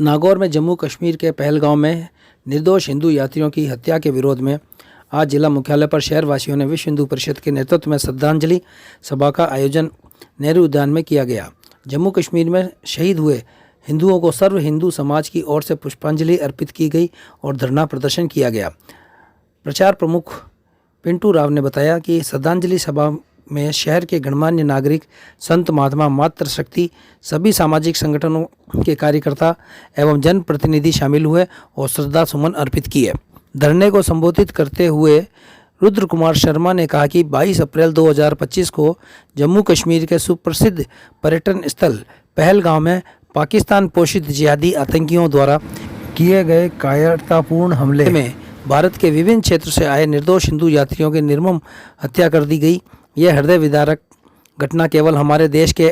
नागौर में जम्मू कश्मीर के पहलगांव में निर्दोष हिंदू यात्रियों की हत्या के विरोध में आज जिला मुख्यालय पर शहरवासियों ने विश्व हिंदू परिषद के नेतृत्व में श्रद्धांजलि सभा का आयोजन नेहरू उद्यान में किया गया। जम्मू कश्मीर में शहीद हुए हिंदुओं को सर्व हिंदू समाज की ओर से पुष्पांजलि अर्पित की गई और धरना प्रदर्शन किया गया। प्रचार प्रमुख पिंटू राव ने बताया कि श्रद्धांजलि सभा में शहर के गणमान्य नागरिक, संत महात्मा, मातृशक्ति, सभी सामाजिक संगठनों के कार्यकर्ता एवं जनप्रतिनिधि शामिल हुए और श्रद्धा सुमन अर्पित किए। धरने को संबोधित करते हुए रुद्र कुमार शर्मा ने कहा कि 22 अप्रैल 2025 को जम्मू कश्मीर के सुप्रसिद्ध पर्यटन स्थल पहलगांव में पाकिस्तान पोषित जिहादी आतंकियों द्वारा किए गए कायरतापूर्ण हमले में भारत के विभिन्न क्षेत्र से आए निर्दोष हिंदू यात्रियों की निर्मम हत्या कर दी गई। यह हृदय विदारक घटना केवल हमारे देश के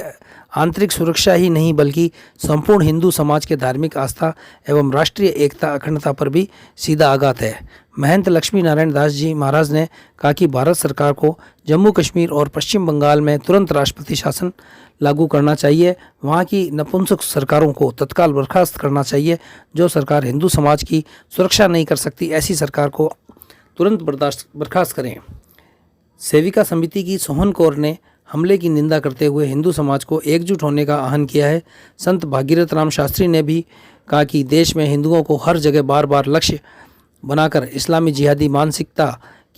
आंतरिक सुरक्षा ही नहीं बल्कि संपूर्ण हिंदू समाज के धार्मिक आस्था एवं राष्ट्रीय एकता अखंडता पर भी सीधा आघात है। महंत लक्ष्मी नारायण दास जी महाराज ने कहा कि भारत सरकार को जम्मू कश्मीर और पश्चिम बंगाल में तुरंत राष्ट्रपति शासन लागू करना चाहिए। वहाँ की नपुंसक सरकारों को तत्काल बर्खास्त करना चाहिए। जो सरकार हिंदू समाज की सुरक्षा नहीं कर सकती, ऐसी सरकार को तुरंत बर्खास्त करें। सेविका समिति की सोहन कौर ने हमले की निंदा करते हुए हिंदू समाज को एकजुट होने का आह्वान किया है। संत भागीरथ राम शास्त्री ने भी कहा कि देश में हिंदुओं को हर जगह बार बार लक्ष्य बनाकर इस्लामी जिहादी मानसिकता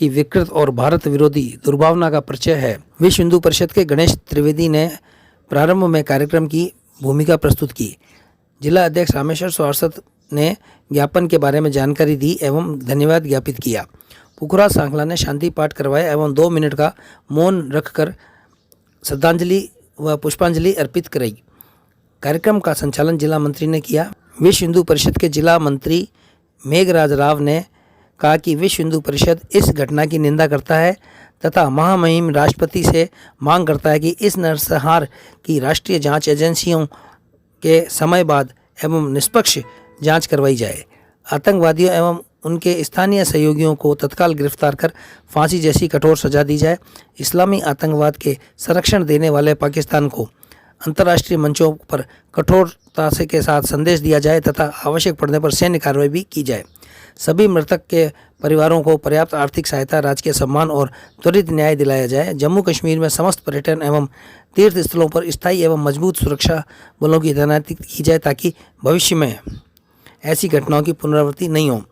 की विकृत और भारत विरोधी दुर्भावना का परिचय है। विश्व हिंदू परिषद के गणेश त्रिवेदी ने प्रारंभ में कार्यक्रम की भूमिका प्रस्तुत की। जिला अध्यक्ष रामेश्वर स्वार्सत ने ज्ञापन के बारे में जानकारी दी एवं धन्यवाद ज्ञापित किया। पुखरा सांखला ने शांति पाठ करवाया एवं 2 मिनट का मौन रखकर श्रद्धांजलि व पुष्पांजलि अर्पित कराई। कार्यक्रम का संचालन जिला मंत्री ने किया। विश्व हिंदू परिषद के जिला मंत्री मेघराज राव ने कहा कि विश्व हिंदू परिषद इस घटना की निंदा करता है तथा महामहिम राष्ट्रपति से मांग करता है कि इस नरसंहार की राष्ट्रीय जांच एजेंसियों के समय बाद एवं निष्पक्ष जांच करवाई जाए। आतंकवादियों एवं उनके स्थानीय सहयोगियों को तत्काल गिरफ्तार कर फांसी जैसी कठोर सजा दी जाए। इस्लामी आतंकवाद के संरक्षण देने वाले पाकिस्तान को अंतर्राष्ट्रीय मंचों पर कठोरता से के साथ संदेश दिया जाए तथा आवश्यक पड़ने पर सैन्य कार्रवाई भी की जाए। सभी मृतक के परिवारों को पर्याप्त आर्थिक सहायता, राजकीय सम्मान और त्वरित न्याय दिलाया जाए। जम्मू कश्मीर में समस्त पर्यटन एवं तीर्थ स्थलों पर स्थायी एवं मजबूत सुरक्षा बलों की तैनाती की जाए ताकि भविष्य में ऐसी घटनाओं की पुनरावृत्ति नहीं हो।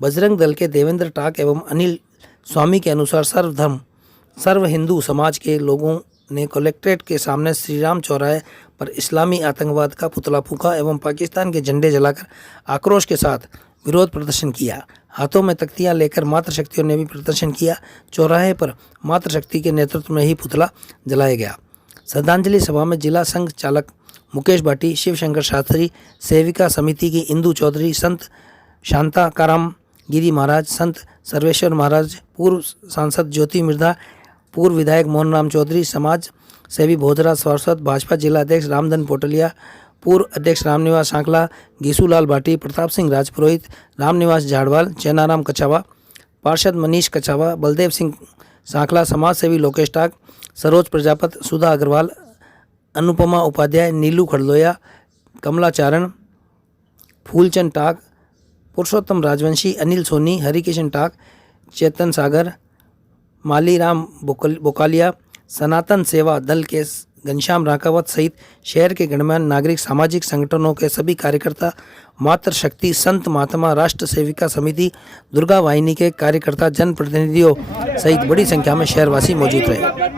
बजरंग दल के देवेंद्र टाक एवं अनिल स्वामी के अनुसार सर्व हिंदू समाज के लोगों ने कलेक्ट्रेट के सामने श्री राम चौराहे पर इस्लामी आतंकवाद का पुतला फूंका एवं पाकिस्तान के झंडे जलाकर आक्रोश के साथ विरोध प्रदर्शन किया। हाथों में तख्तियां लेकर मातृशक्तियों ने भी प्रदर्शन किया। चौराहे पर मातृशक्ति के नेतृत्व में ही पुतला जलाया गया। श्रद्धांजलि सभा में जिला संघ चालक मुकेश भाटी, शिवशंकर शास्त्री, सेविका समिति की इंदू चौधरी, संत शांताकाराम गिरी महाराज, संत सर्वेश्वर महाराज, पूर्व सांसद ज्योति मिर्धा, पूर्व विधायक मोहन राम चौधरी, समाज सेवी भोजराज स्वार्सत, भाजपा जिला अध्यक्ष रामधन पोटलिया, पूर्व अध्यक्ष रामनिवास सांकला, गीसूलाल भाटी, प्रताप सिंह राजपुरोहित, रामनिवास झाड़वाल, चैनाराम कछावा, पार्षद मनीष कछावा, बलदेव सिंह सांकला, समाज सेवी लोकेश टाक, सरोज प्रजापत, सुधा अग्रवाल, अनुपमा उपाध्याय, नीलू खड़लोया, कमला चारण, फूलचंद टाक, पुरुषोत्तम राजवंशी, अनिल सोनी, हरिकिशन टाक, चेतन सागर, मालीराम बोकालिया, सनातन सेवा दल के घनश्याम राकावत सहित शहर के गणमान्य नागरिक, सामाजिक संगठनों के सभी कार्यकर्ता, मातृशक्ति, संत महात्मा, राष्ट्र सेविका समिति, दुर्गा वाहिनी के कार्यकर्ता, जनप्रतिनिधियों सहित बड़ी संख्या में शहरवासी मौजूद रहे।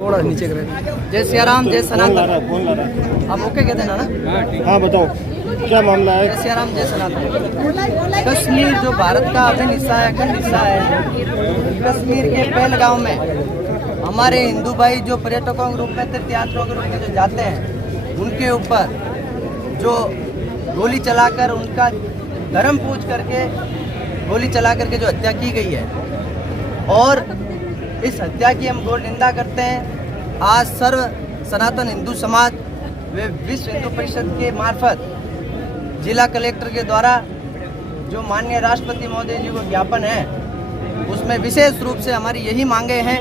थोड़ा नीचे करें। जय सियाराम, जय सनातन। आप ओके कहते हैं ना? हाँ बताओ क्या मामला है? जय सियाराम, जय सनातन। कश्मीर जो भारत का अभिन्न हिस्सा है, अखंड हिस्सा है, कश्मीर के पहलगांव में हमारे हिंदू भाई जो पर्यटकों के रूप में, तीर्थयात्रियों के रूप में जो जाते हैं, उनके ऊपर जो गोली चलाकर उनका धर्म पूज करके गोली चला करके जो हत्या की गई है, और इस हत्या की हम घोर निंदा करते हैं। आज सर्व सनातन हिंदू समाज व विश्व हिंदू परिषद के मार्फत जिला कलेक्टर के द्वारा जो माननीय राष्ट्रपति महोदय जी को ज्ञापन है, उसमें विशेष रूप से हमारी यही मांगे हैं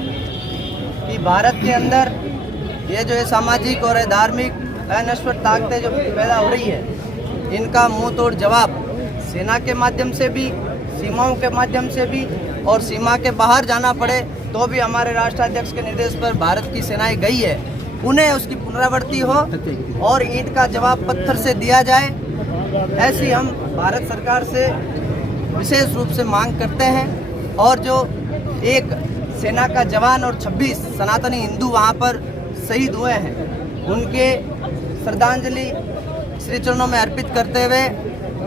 कि भारत के अंदर ये जो सामाजिक और धार्मिक अनश्वर ताकतें जो पैदा हो रही है, इनका मुंह तोड़ जवाब सेना के माध्यम से भी, सीमाओं के माध्यम से भी, और सीमा के बाहर जाना पड़े तो भी हमारे राष्ट्राध्यक्ष के निर्देश पर भारत की सेनाएं गई है, उन्हें उसकी पुनरावृत्ति हो और ईंट का जवाब पत्थर से दिया जाए, ऐसी हम भारत सरकार से विशेष रूप से मांग करते हैं। और जो एक सेना का जवान और 26 सनातनी हिंदू वहाँ पर शहीद हुए हैं, उनके श्रद्धांजलि श्री चरणों में अर्पित करते हुए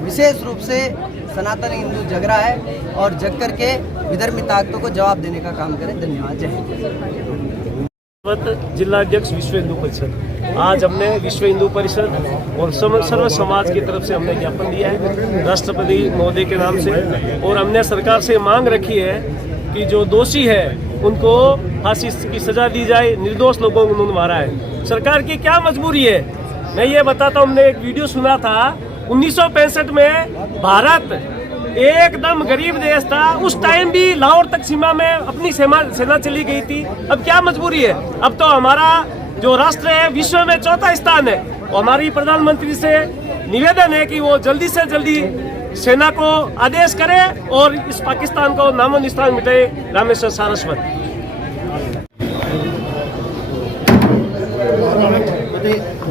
विशेष रूप से सनातनी हिंदू जग रहा है और जग करके विधर्मी ताकतों को जवाब देने का काम करें। धन्यवाद। जय हिंद। जिलाध्यक्ष विश्व हिंदू परिषद, आज हमने विश्व हिंदू परिषद और सर्व समाज की तरफ से हमने ज्ञापन दिया है राष्ट्रपति महोदय के नाम से, और हमने सरकार से मांग रखी है कि जो दोषी है उनको फांसी की सजा दी जाए। निर्दोष लोगों को उन्होंने मारा है, सरकार की क्या मजबूरी है? मैं ये बताता हूँ, हमने एक वीडियो सुना था 1965 में भारत एकदम गरीब देश था, उस टाइम भी लाहौर तक सीमा में अपनी सेना चली गई थी। अब क्या मजबूरी है? अब तो हमारा जो राष्ट्र है विश्व में 4था स्थान है। हमारी प्रधानमंत्री से निवेदन है कि वो जल्दी से जल्दी सेना को आदेश करे और इस पाकिस्तान को नामो निशान मिटाए। रामेश्वर सारस्वत।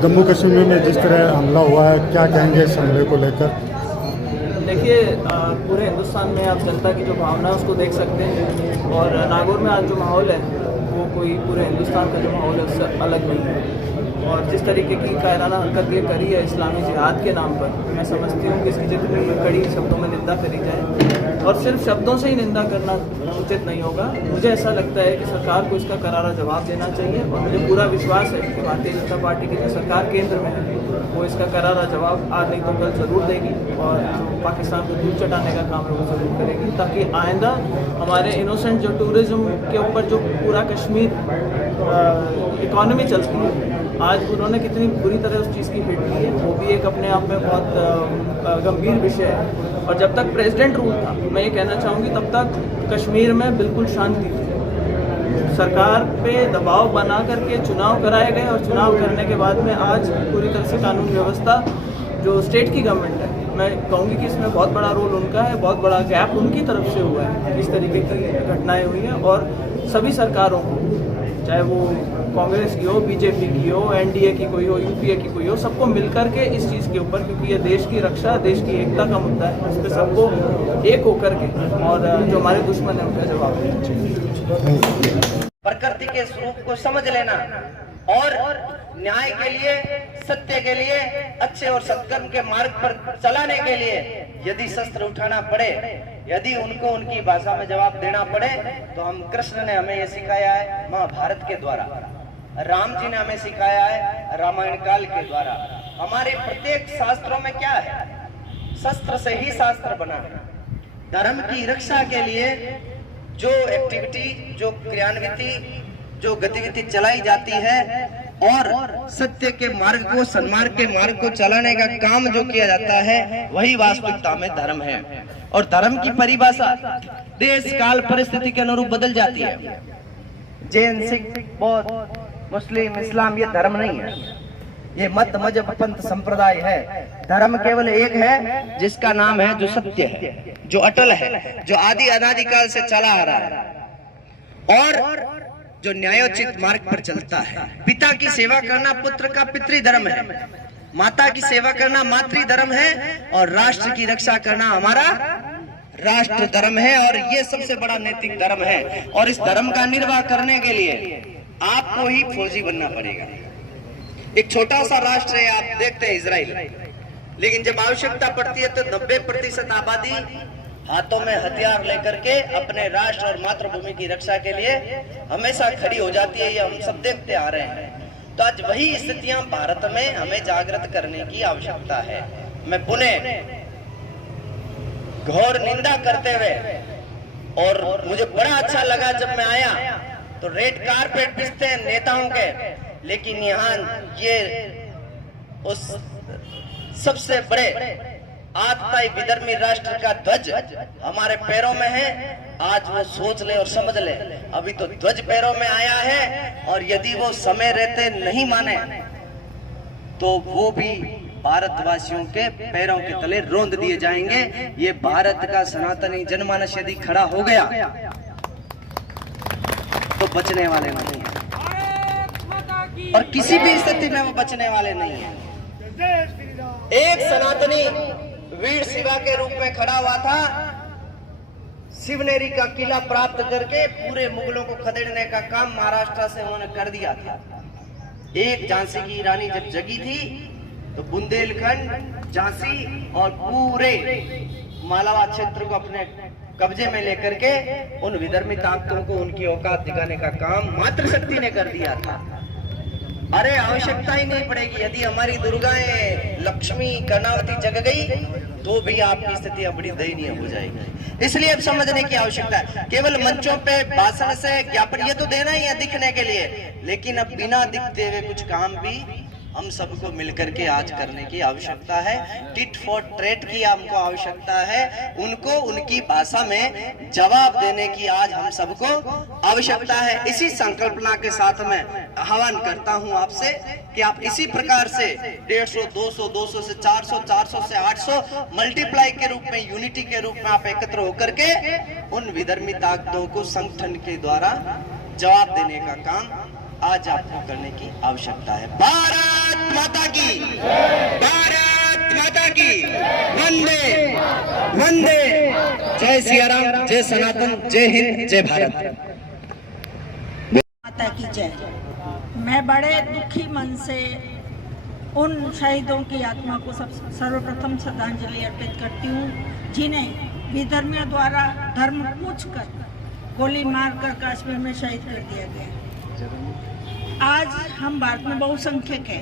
जम्मू कश्मीर में जिस तरह हमला हुआ है, क्या कहेंगे इस हमले को लेकर? देखिए, पूरे हिंदुस्तान में आप जनता की जो भावना है उसको देख सकते हैं, और नागौर में आज जो माहौल है वो कोई पूरे हिंदुस्तान का जो माहौल है उससे अलग नहीं है। और जिस तरीके की कायराना हरकत ये करी है इस्लामी जिहाद के नाम पर, मैं समझती हूँ कि इसकी जितनी कड़ी शब्दों में निंदा करी जाए, और सिर्फ शब्दों से ही निंदा करना उचित नहीं होगा। मुझे ऐसा लगता है कि सरकार को इसका करारा जवाब देना चाहिए, और मुझे पूरा विश्वास है कि भारतीय जनता पार्टी की जो सरकार केंद्र में है वो इसका करारा जवाब आज नहीं तो कल जरूर देगी, और पाकिस्तान को दूर चटाने का काम वो जरूर करेगी, ताकि आइंदा हमारे इनोसेंट जो टूरिज्म के ऊपर जो पूरा कश्मीर इकॉनमी चलती है, आज उन्होंने कितनी बुरी तरह उस चीज़ की हिट की है, वो भी एक अपने आप में बहुत गंभीर विषय है। और जब तक प्रेसिडेंट रूल था, मैं ये कहना चाहूँगी, तब तक कश्मीर में बिल्कुल शांति थी। सरकार पे दबाव बना करके चुनाव कराए गए, और चुनाव करने के बाद में आज पूरी तरह से कानून व्यवस्था जो स्टेट की गवर्नमेंट है, मैं कहूँगी कि इसमें बहुत बड़ा रोल उनका है, बहुत बड़ा गैप उनकी तरफ से हुआ है। इस तरीके की घटनाएं हुई हैं, और सभी सरकारों को, चाहे वो कांग्रेस की हो, बीजेपी की हो, एनडीए की कोई हो, यूपीए की कोई हो, सबको मिलकर के इस चीज़ के ऊपर, क्योंकि ये देश की रक्षा, देश की एकता का मुद्दा है, उस पर सबको एक होकर के और जो हमारे दुश्मन है उनका जवाब देना चाहिए। प्रकृति के स्वरूप को समझ लेना और न्याय के लिए, सत्य के लिए, अच्छे और सत्कर्म के मार्ग पर चलाने के लिए यदि शस्त्र उठाना पड़े, यदि उनको उनकी भाषा में जवाब देना पड़े, तो हम कृष्ण ने हमें ये सिखाया है महाभारत के द्वारा, राम जी ने हमें सिखाया है रामायण काल के द्वारा। हमारे प्रत्येक शास्त्रों में क्या है? शस्त्र से ही शास्त्र बना है। धर्म की रक्षा के लिए जो एक्टिविटी, जो क्रियान्विति, जो गतिविधि चलाई जाती है और सत्य के मार्ग को, सन्मार्ग के मार्ग को चलाने का काम जो किया जाता है, वही वास्तविकता में धर्म है। और धर्म की परिभाषा देश काल परिस्थिति के अनुरूप बदल जाती है। जैन, सिख, बौद्ध, मुस्लिम, इस्लाम ये धर्म नहीं है, ये मत, मजहब, पंथ, संप्रदाय है। धर्म केवल एक है जिसका नाम है जो सत्य है, जो अटल है, जो आदि अनादि काल से चला आ रहा है और जो न्यायोचित मार्ग पर चलता है। पिता की सेवा करना पुत्र का पितृधर्म है, माता की सेवा करना मातृधर्म है, और राष्ट्र की रक्षा करना हमारा राष्ट्र धर्म है, और ये सबसे बड़ा नैतिक धर्म है। और इस धर्म का निर्वाह करने के लिए आपको ही फौजी बनना पड़ेगा। एक छोटा सा राष्ट्र है, आप देखते हैं इजराइल, लेकिन जब आवश्यकता पड़ती है तो 90% आबादी हाथों में हथियार लेकर के अपने राष्ट्र और मातृभूमि की रक्षा के लिए हमेशा खड़ी हो जाती है। ये हम सब देखते आ रहे हैं। तो आज वही स्थितियां भारत में हमें जागृत करने की आवश्यकता है। मैं पुनः घोर निंदा करते हुए, और मुझे बड़ा अच्छा लगा जब मैं आया तो रेड कारपेट बिछते हैं नेताओं के, लेकिन यहाँ ये उस सबसे बड़े आतताई विधर्मी राष्ट्र का ध्वज हमारे पैरों में है। आज वो सोच ले और समझ ले, अभी तो ध्वज पैरों में आया है, और यदि वो समय रहते नहीं माने तो वो भी भारतवासियों के पैरों के तले रोंद दिए जाएंगे। ये भारत का सनातनी जनमानस यदि खड़ा हो गया तो बचने वाले नहीं है, और किसी भी स्थिति में वो बचने वाले नहीं है। एक सनातनी वीर शिवा के रूप में खड़ा हुआ था, शिवनेरी का किला प्राप्त करके पूरे मुगलों को खदेड़ने का काम महाराष्ट्र से उन्होंने कर दिया था। एक झांसी की रानी जब जगी थी तो बुंदेलखंड, झांसी और पूरे मालवा क्षेत्र को अपने कब्जे में लेकर के उन विधर्मी ताकतों को उनकी औकात दिखाने का काम मातृशक्ति ने कर दिया था। अरे आवश्यकता ही नहीं पड़ेगी, यदि हमारी दुर्गाएं लक्ष्मी कर्णावती जग गई तो भी आपकी स्थिति बड़ी दयनीय हो जाएगी। इसलिए अब समझने की आवश्यकता है। केवल मंचों पे भाषण से ज्ञापन ये तो देना ही है दिखने के लिए, लेकिन अब बिना दिखते हुए कुछ काम भी हम सबको मिलकर के आज करने की आवश्यकता है। टिट फॉर ट्रेट की हमको आवश्यकता है, उनको उनकी भाषा में जवाब देने की आज हम सबको आवश्यकता है। इसी संकल्पना के साथ मैं आह्वान करता हूं आपसे कि आप इसी प्रकार से 150, 200, 200 से 400, 400 से 800 मल्टीप्लाई के रूप में, यूनिटी के रूप में आप एकत्र होकर के उन विधर्मी ताकतों को संगठन के द्वारा जवाब देने का काम आज आपको करने की आवश्यकता है। भारत माता की, भारत माता की, वंदे वंदे, जय सिया राम, जय सनातन, जय हिंद, जय भारत माता की जय। मैं बड़े दुखी मन से उन शहीदों की आत्मा को सर्वप्रथम श्रद्धांजलि अर्पित करती हूँ जिन्हें विधर्मियों द्वारा धर्म पूछकर गोली मारकर कश्मीर में शहीद कर दिया गया। आज हम भारत में बहुसंख्यक है,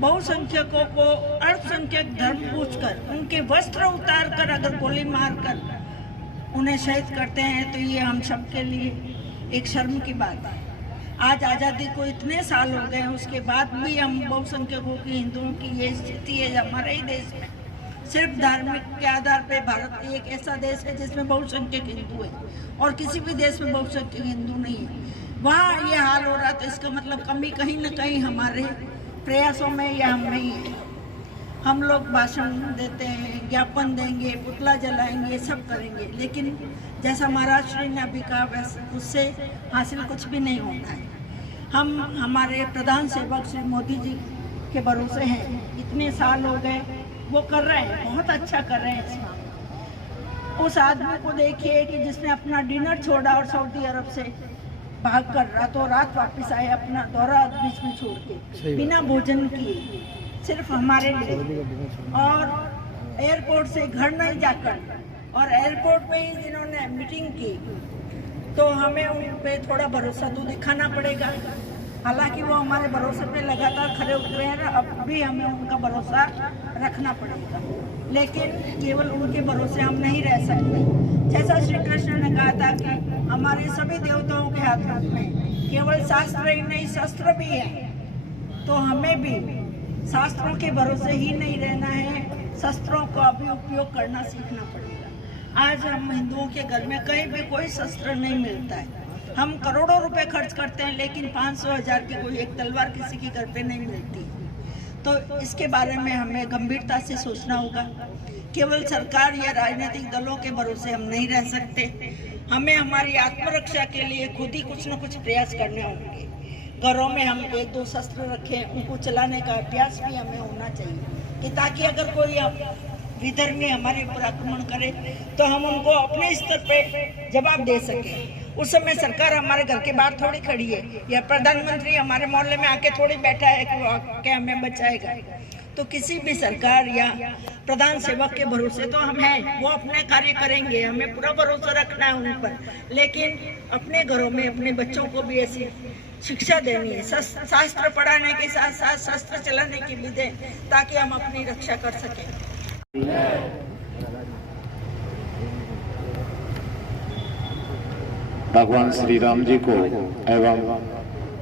बहुसंख्यकों को अल्पसंख्यक धर्म पूछकर उनके वस्त्र उतार कर अगर गोली मारकर उन्हें शहीद करते हैं तो ये हम सबके लिए एक शर्म की बात है। आज आज़ादी को इतने साल हो गए, उसके बाद भी हम बहुसंख्यकों की, हिंदुओं की ये स्थिति है हमारे ही देश में। सिर्फ धार्मिक के आधार पर भारत एक ऐसा देश है जिसमें बहुसंख्यक हिंदू है, और किसी भी देश में बहुसंख्यक हिंदू नहीं है। वहाँ ये हाल हो रहा, तो इसका मतलब कमी कहीं न कहीं हमारे प्रयासों में या हम नहीं है। हम लोग भाषण देते हैं, ज्ञापन देंगे, पुतला जलाएंगे, सब करेंगे, लेकिन जैसा महाराष्ट्र ने अभी कहा वैसे उससे हासिल कुछ भी नहीं होता है। हम हमारे प्रधान सेवक श्री मोदी जी के भरोसे हैं, इतने साल हो गए, वो कर रहे हैं, बहुत अच्छा कर रहे हैं। इसमें उस आदमी को देखिए कि जिसने अपना डिनर छोड़ा और सऊदी अरब से भाग कर रातों रात वापस आए, अपना दौरा बीच में छोड़ के बिना भोजन किए, सिर्फ हमारे लिए, और एयरपोर्ट से घर नहीं जाकर और एयरपोर्ट में ही जिन्होंने मीटिंग की, तो हमें उन पे थोड़ा भरोसा तो दिखाना पड़ेगा। हालांकि वो हमारे भरोसे पे लगातार खड़े उतरे हैं, अब भी हमें उनका भरोसा रखना पड़ेगा, लेकिन केवल उनके भरोसे हम नहीं रह सकते। जैसा श्री कृष्ण ने कहा था कि हमारे सभी देवताओं के हाथों में केवल शास्त्र ही नहीं शस्त्र भी है, तो हमें भी शास्त्रों के भरोसे ही नहीं रहना है, शस्त्रों का भी उपयोग करना सीखना पड़ेगा। आज हम हिंदुओं के घर में कहीं भी कोई शस्त्र नहीं मिलता है, हम करोड़ों रुपए खर्च करते हैं, लेकिन 500-1000 की कोई एक तलवार किसी के घर पे नहीं मिलती। तो इसके बारे में हमें गंभीरता से सोचना होगा। केवल सरकार या राजनीतिक दलों के भरोसे हम नहीं रह सकते, हमें हमारी आत्मरक्षा के लिए खुद ही कुछ न कुछ प्रयास करने होंगे। घरों में हम 1-2 शस्त्र रखें, उनको चलाने का अभ्यास भी हमें होना चाहिए, कि ताकि अगर कोई विधर्मी हमारे ऊपर आक्रमण करे तो हम उनको अपने स्तर पे जवाब दे सकें। उस समय सरकार हमारे घर के बाहर थोड़ी खड़ी है, या प्रधानमंत्री हमारे मोहल्ले में आके थोड़ी बैठा है कि वो आके हमें बचाएगा। तो किसी भी सरकार या प्रधान सेवक के भरोसे तो हम हैं, वो अपने कार्य करेंगे, हमें पूरा भरोसा रखना है उन पर, लेकिन अपने घरों में अपने बच्चों को भी ऐसी शिक्षा देनी है, शास्त्र पढ़ाने के साथ साथ शस्त्र चलाने की भी दें, ताकि हम अपनी रक्षा कर सकें। भगवान श्री राम जी को एवं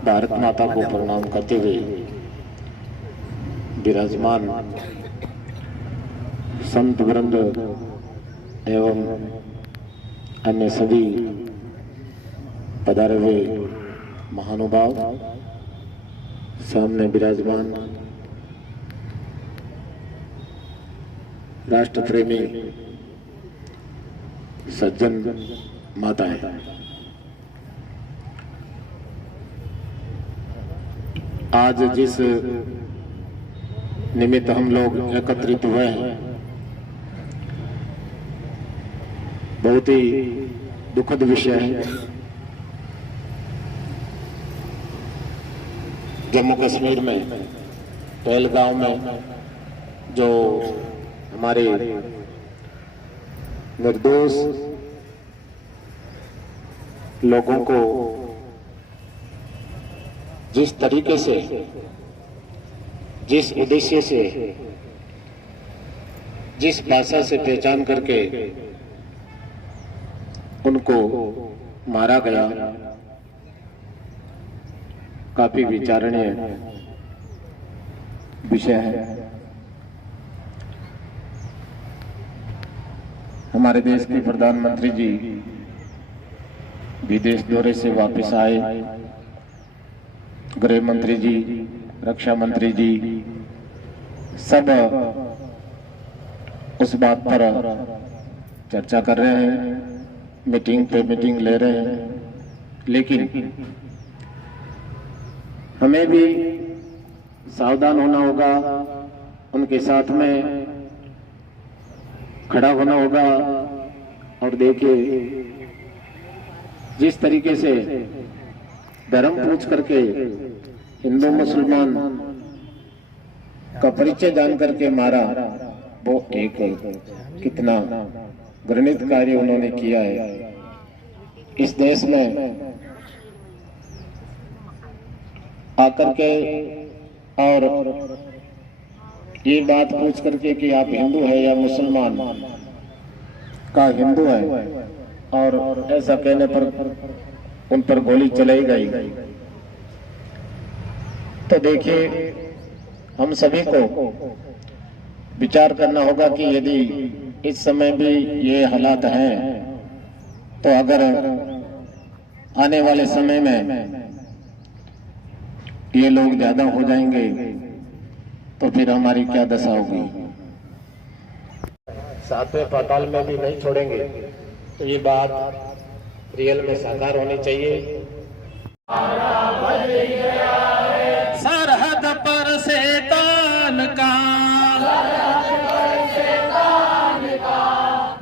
भारत माता को प्रणाम करते हुए विराजमान संत वृंद एवं अन्य सभी पधारे हुए महानुभाव, सामने विराजमान राष्ट्र प्रेमी सज्जन माताएं, आज जिस निमित्त हम लोग एकत्रित हुए हैं, बहुत ही दुखद विषय है। जम्मू कश्मीर में पहलगांव में जो हमारे निर्दोष लोगों को जिस तरीके से, जिस उद्देश्य से, जिस भाषा से पहचान करके उनको मारा गया, काफी विचारणीय विषय है। हमारे देश के प्रधानमंत्री जी विदेश दौरे से वापस आए, गृह मंत्री जी, रक्षा मंत्री जी सब उस बात पर चर्चा कर रहे हैं, मीटिंग पे मीटिंग ले रहे हैं, लेकिन हमें भी सावधान होना होगा, उनके साथ में खड़ा होना होगा। और देखिए, जिस तरीके से धर्म पूछ करके हिंदू मुसलमान का परिचय जान करके मारा, वो एक कितना घृणित कार्य उन्होंने किया है। इस देश में आकर के और ये बात पूछ करके कि आप हिंदू है या मुसलमान, का हिंदू है, और ऐसा कहने पर उन पर गोली चलाई गई। तो देखिए, हम सभी को विचार करना होगा कि यदि इस समय भी ये हालात हैं, तो अगर आने वाले समय में ये लोग ज्यादा हो जाएंगे तो फिर हमारी क्या दशा होगी। सातवें पाताल में भी नहीं छोड़ेंगे। तो ये बात रियल में साकार होनी चाहिए। सरहद पर शैतान का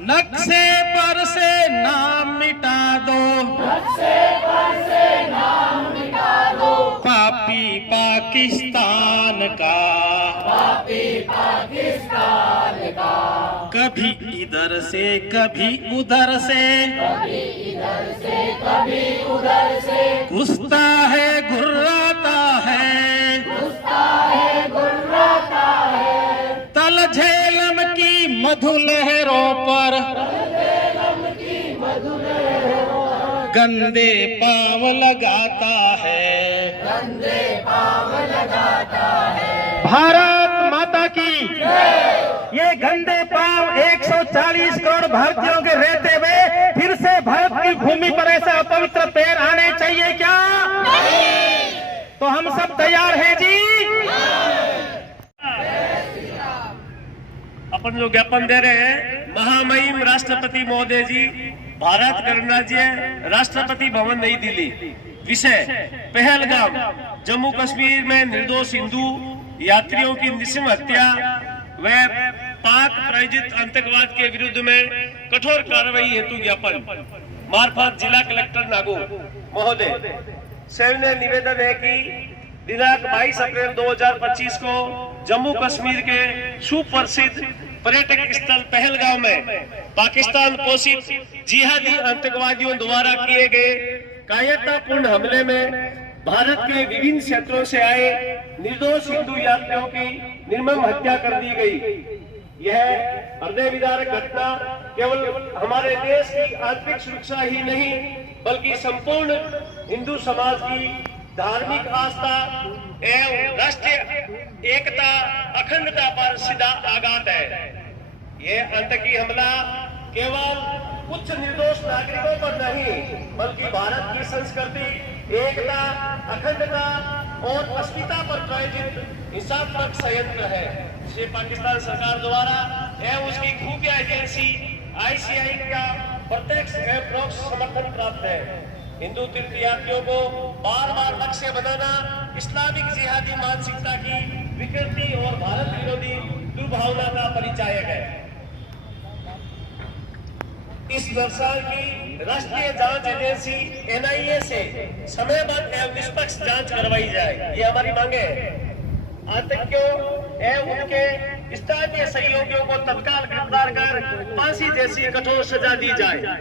नक्शे पर से नाम मिटा दो, पापी पाकिस्तान का, कभी इधर से कभी उधर से, घुसता है घुर्राता है, तल झेलम की मधु लहरों पर, गंदे पांव लगाता है, भारत माता की ये गंदे पांव 140 करोड़ भारतीयों के रहते हुए फिर से भारत की भूमि पर ऐसा अपवित्र पैर आने चाहिए क्या? तो हम सब तैयार हैं जी। अपन जो ज्ञापन दे रहे हैं, महामहिम राष्ट्रपति महोदय जी, भारत गणराज्य, राष्ट्रपति भवन नई दिल्ली। विषय: पहलगाम, जम्मू कश्मीर में निर्दोष हिंदू यात्रियों की नृशंस हत्या व पाक प्रायोजित आतंकवाद के विरुद्ध में कठोर कार्रवाई हेतु ज्ञापन मार्फत जिला कलेक्टर नागौर महोदय सविनय निवेदन है कि दिनांक 22 अप्रैल 2025 को जम्मू कश्मीर के सुप्रसिद्ध पर्यटक स्थल पहलगाम में पाकिस्तान पोषित जिहादी आतंकवादियों द्वारा किए गए कायरतापूर्ण हमले में भारत के विभिन्न क्षेत्रों से आए निर्दोष हिंदू यात्रियों की निर्मम हत्या कर दी गई। यह हृदय विदारक घटना केवल हमारे देश की आंतरिक सुरक्षा ही नहीं बल्कि संपूर्ण हिंदू समाज की धार्मिक आस्था एवं राष्ट्रीय एकता अखंडता पर सीधा आघात है। ये आतंकी हमला केवल कुछ निर्दोष नागरिकों पर नहीं बल्कि भारत की संस्कृति, एकता, अखंडता और अस्मिता पर प्रायोजित हिंसात्मक षड्यंत्र है, जिसे पाकिस्तान सरकार द्वारा एवं उसकी खुफिया एजेंसी ICI का प्रत्यक्ष एवं परोक्ष समर्थन प्राप्त है। हिंदू तीर्थयात्रियों को बार बार लक्ष्य बनाना इस्लामिक जिहादी मानसिकता की विकृति और भारत विरोधी दुर्भावना का परिचायक है। इस दरसाल की राष्ट्रीय जांच एजेंसी NIA से समयबद्ध एवं निष्पक्ष जांच करवाई जाए, ये हमारी मांगे है। आतंकियों एवं उनके स्थानीय सहयोगियों को तत्काल गिरफ्तार कर फांसी जैसी कठोर सजा दी जाए।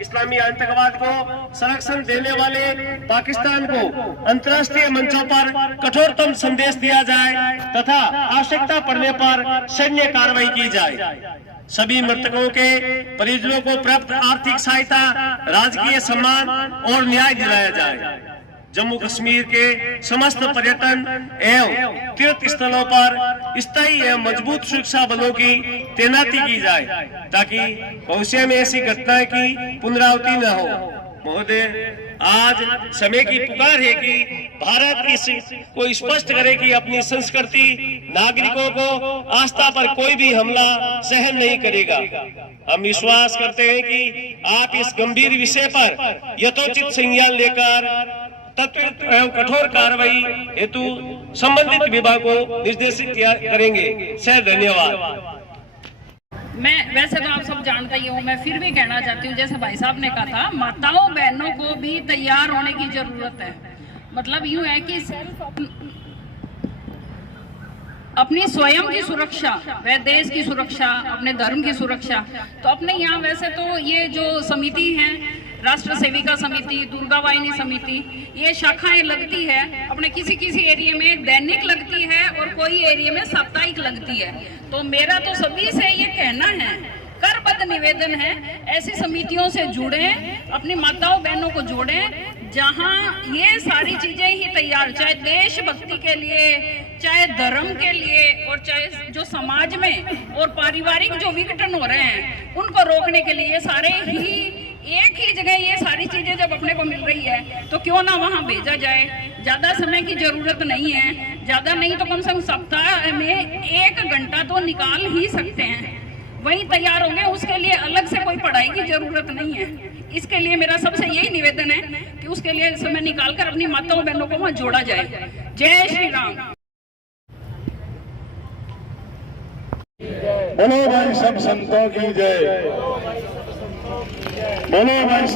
इस्लामी आतंकवाद को संरक्षण देने वाले पाकिस्तान को अंतर्राष्ट्रीय मंचों पर कठोरतम संदेश दिया जाए तथा आवश्यकता पड़ने पर सैन्य कार्रवाई की जाए। सभी मृतकों के परिजनों को प्राप्त आर्थिक सहायता, राजकीय सम्मान और न्याय दिलाया जाए। जम्मू कश्मीर के समस्त पर्यटन एवं तीर्थ स्थलों पर स्थायी एवं मजबूत सुरक्षा बलों की तैनाती की जाए ताकि भविष्य में ऐसी घटनाएं की पुनरावृत्ति न हो। महोदय, आज समय की पुकार है कि भारत को स्पष्ट करे कि अपनी संस्कृति, नागरिकों को आस्था पर कोई भी हमला सहन नहीं करेगा। हम विश्वास करते हैं कि आप इस गंभीर विषय पर यथोचित संज्ञान लेकर तत्काल एवं कठोर कार्रवाई हेतु संबंधित विभाग को निर्देशित करेंगे। सर धन्यवाद। मैं वैसे तो आप सब जानते ही हो, मैं फिर भी कहना चाहती हूँ, जैसे भाई साहब ने कहा था, माताओं बहनों को भी तैयार होने की जरूरत है। मतलब यूं है कि अपनी स्वयं की सुरक्षा व देश की सुरक्षा, अपने धर्म की सुरक्षा, तो अपने यहाँ वैसे तो ये जो समिति है, राष्ट्र सेविका समिति, दुर्गा वाहिनी समिति, ये शाखाएं लगती है अपने किसी किसी एरिया में दैनिक लगती है और कोई एरिया में साप्ताहिक लगती है। तो मेरा तो सभी से ये कहना है, करबद्ध निवेदन है, ऐसी समितियों से जुड़ें, अपनी माताओं बहनों को जोड़ें जहां ये सारी चीजें ही तैयार, चाहे देशभक्ति के लिए, चाहे धर्म के लिए और चाहे जो समाज में और पारिवारिक जो विघटन हो रहे हैं उनको रोकने के लिए, ये सारे ही एक ही जगह ये सारी चीजें जब अपने को मिल रही है तो क्यों ना वहां भेजा जाए। ज्यादा समय की जरूरत नहीं है, ज्यादा नहीं तो कम से कम सप्ताह में 1 घंटा तो निकाल ही सकते हैं, वहीं तैयार होंगे। उसके लिए अलग से कोई पढ़ाई की जरूरत नहीं है। इसके लिए मेरा सबसे यही निवेदन है कि उसके लिए समय निकालकर अपनी माताओं बहनों को वहां जोड़ा जाए। जय श्री राम। बोलो भाई सब संतों की जय। बोलो भाई